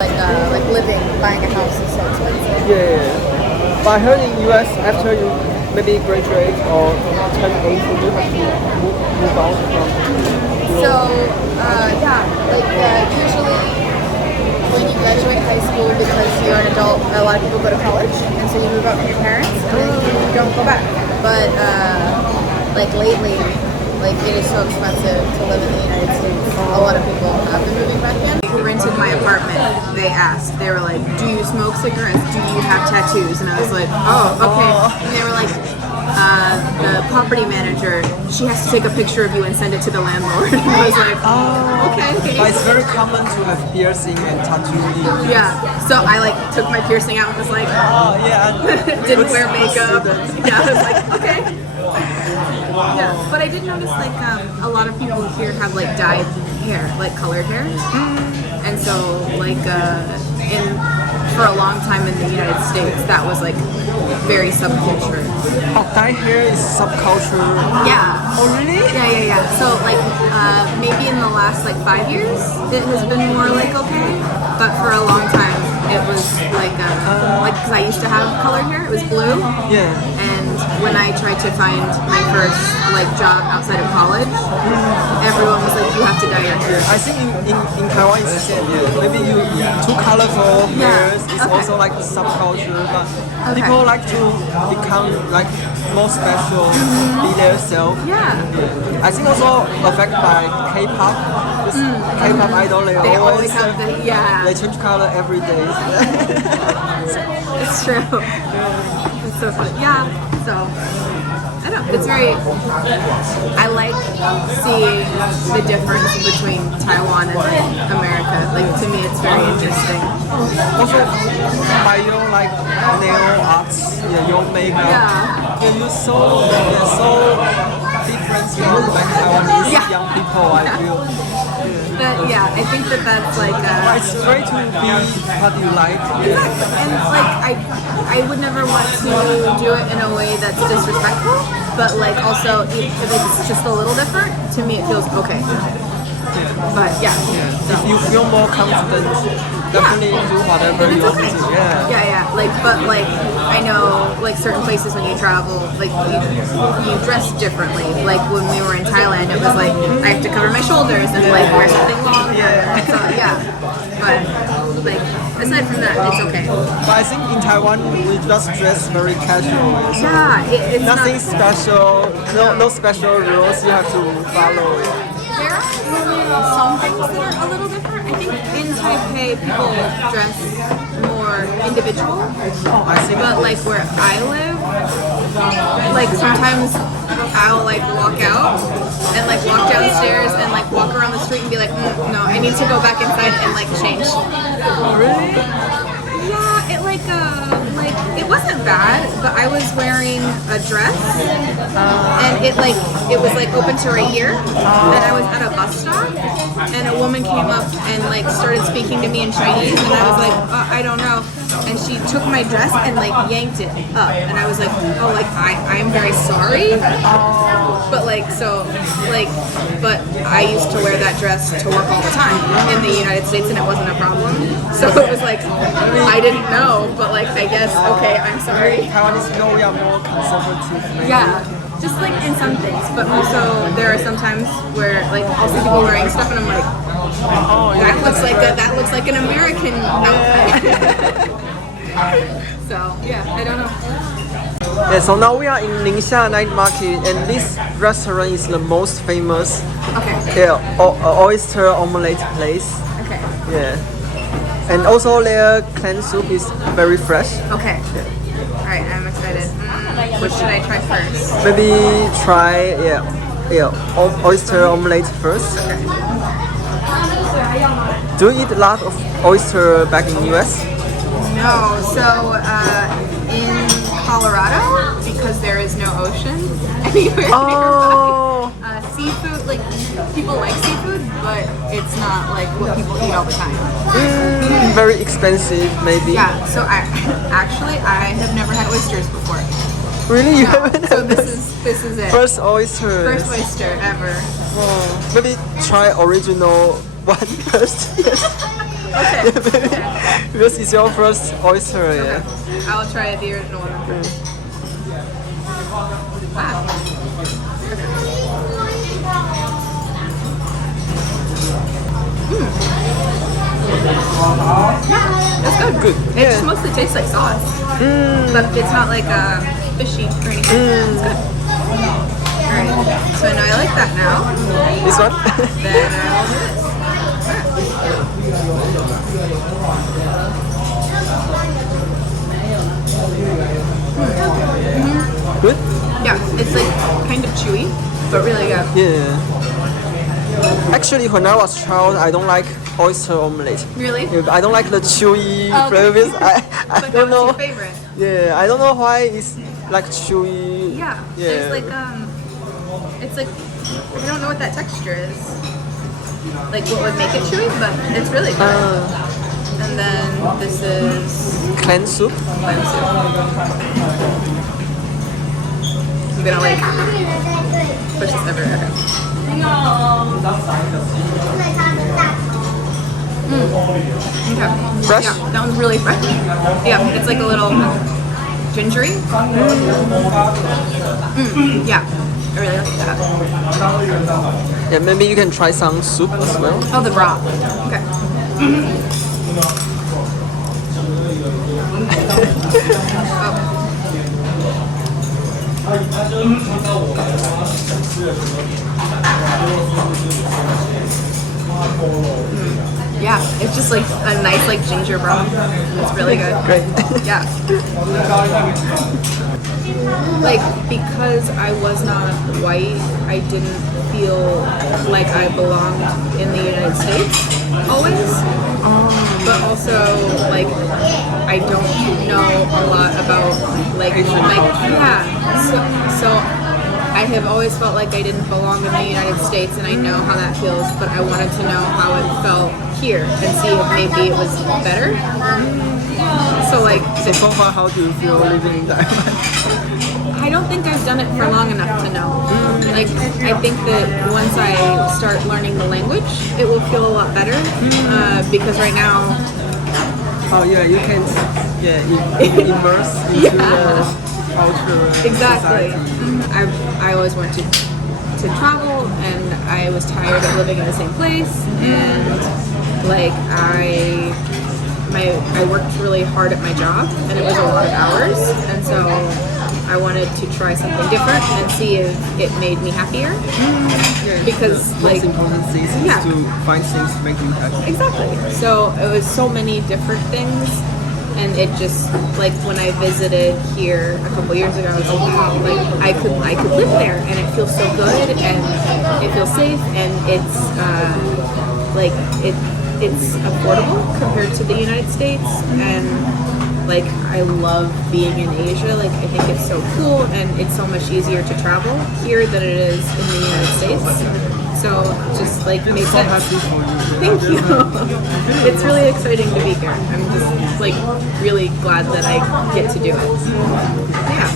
Like living, buying a house is so expensive. Yeah. But I heard in US after you maybe graduate or turn 18, you have to move out from. So usually when you graduate high school, because you're an adult, a lot of people go to college, and so you move out from your parents and then you don't go back. But lately, it is so expensive to live in the United States. A lot of people have been moving back in. Who rented my apartment, they asked, they were like, do you smoke cigarettes? Do you have tattoos? And I was like, oh, okay. And they were like, the property manager, she has to take a picture of you and send it to the landlord. And I was like, okay. But it's very common to have piercing and tattoo. Yeah, so I took my piercing out and was like, didn't wear makeup. Yeah, I was like, okay. Yeah, but I did notice a lot of people here have dyed hair, colored hair, and so for a long time in the United States that was very subculture. Oh, dye hair is subculture. Yeah. Oh really? Yeah. So maybe in the last 5 years it has been more okay, but for a long time it was because I used to have colored hair, it was blue. Yeah. And when I tried to find my first job outside of college, everyone was like, you have to dye your hair. I think in Taiwan it's the same. Yeah. Maybe you too colorful hairs is also subculture, but people like to become more special, be their self. Yeah. I think also affected by K-pop. K-pop idol, They always have they change color every day. It's true. It's so fun. Yeah. So I don't know. It's very. I like seeing the difference between Taiwan and America. To me, it's very interesting. Also, by your nail arts, your makeup, you're so different from Taiwanese young people. I feel. I think that's it's great to be what you like. Exactly. And I would never want to do it in a way that's disrespectful, but also if it's just a little different, to me it feels okay. But if you feel more confident, definitely do whatever you want to do. Yeah. But I know certain places when you travel, you dress differently. When we were in Thailand, it was I have to cover my shoulders and wear something long. But aside from that, it's okay. But I think in Taiwan we just dress very casual. It's nothing special. No special rules you have to follow. There are some things that are a little different. I think in Taipei people dress more individual. I think. But where I live, sometimes I'll walk out and walk downstairs and walk around the street and be no, I need to go back inside and change. Really? Yeah, it wasn't bad, but I was wearing a dress and it was open to right here, and I was at a bus stop and a woman came up and started speaking to me in Chinese, and I was I don't know, and she took my dress and yanked it up, and I was I am very sorry, but but I used to wear that dress to work all the time in the United States and it wasn't a problem, so it was I didn't know, but I guess okay, I'm sorry. Taiwanese people, we are more conservative. Maybe. Yeah, just in some things, but also there are some times where I'll see people wearing stuff and I'm that looks like an American outfit. So I don't know. Yeah, so now we are in Ningxia Night Market, and this restaurant is the most famous. Okay. Oyster omelette place. Okay. Yeah, and also their clam soup is very fresh. Okay. All right, I'm excited. What should I try first? Maybe try oyster omelette first. Okay. Do you eat a lot of oyster back in US? No. So in Colorado, because there is no ocean anywhere nearby. Seafood, people like seafood, but it's not what people eat all the time. Very expensive, maybe. Yeah. So I have never had oysters before. Really, you No. haven't? So this is it. First oyster. First oyster ever. Maybe try original one first. Okay. Because it's your first oyster. Yeah. I'll try the original one. Wow. That's good. Good. It just mostly tastes like sauce. But it's not like fishy or anything. It's good. Alright. So now I like that now. This one? Then I will do this. Good? Yeah, it's like kind of chewy, but really good. Yeah. Actually, when I was a child, I don't like oyster omelette. Really? I don't like the chewy Oh, okay. flavors. I But don't that was know. your favorite. Yeah, I don't know why it's like chewy. Yeah. Yeah. There's like it's like I don't know what that texture is. Like what would make it chewy, but it's really good. And then this is Clam soup. clam soup. I'm gonna like push this everywhere. Okay. Okay. Fresh? Yeah, that one's really fresh. Yeah, it's like a little gingery. Yeah, I really like that. Yeah, maybe you can try some soup as well. Oh, the broth. Okay. Yeah, it's just like a nice like ginger broth. It's really good. Great. Yeah. Like because I was not white, I didn't feel like I belonged in the United States always. But also like I don't know a lot about like yeah. So I have always felt like I didn't belong in the United States, and I know how that feels, but I wanted to know how it felt here and see if maybe it was better. So like, So far, how do you feel living in Taiwan? I don't think I've done it for long enough to know. Like, I think that once I start learning the language, it will feel a lot better. Because right now, Oh yeah, you can immerse into the culture. exactly. Society. I always wanted to travel, and I was tired of living in the same place, and like I worked really hard at my job, and it was a lot of hours, and so I wanted to try something different and see if it made me happier. Because the like most important thing is yeah. to find things that make you happy. Exactly. So it was so many different things, and it just like when I visited here a couple years ago, I was like, wow, like I could live there, and it feels so good, and it feels safe, and it's like it's affordable compared to the United States, and like I love being in Asia. Like I think it's so cool, and it's so much easier to travel here than it is in the United States. So just like made So sense. happy for you. Thank you. It's really exciting to be here. I'm just like really glad that I get to do it. Yeah.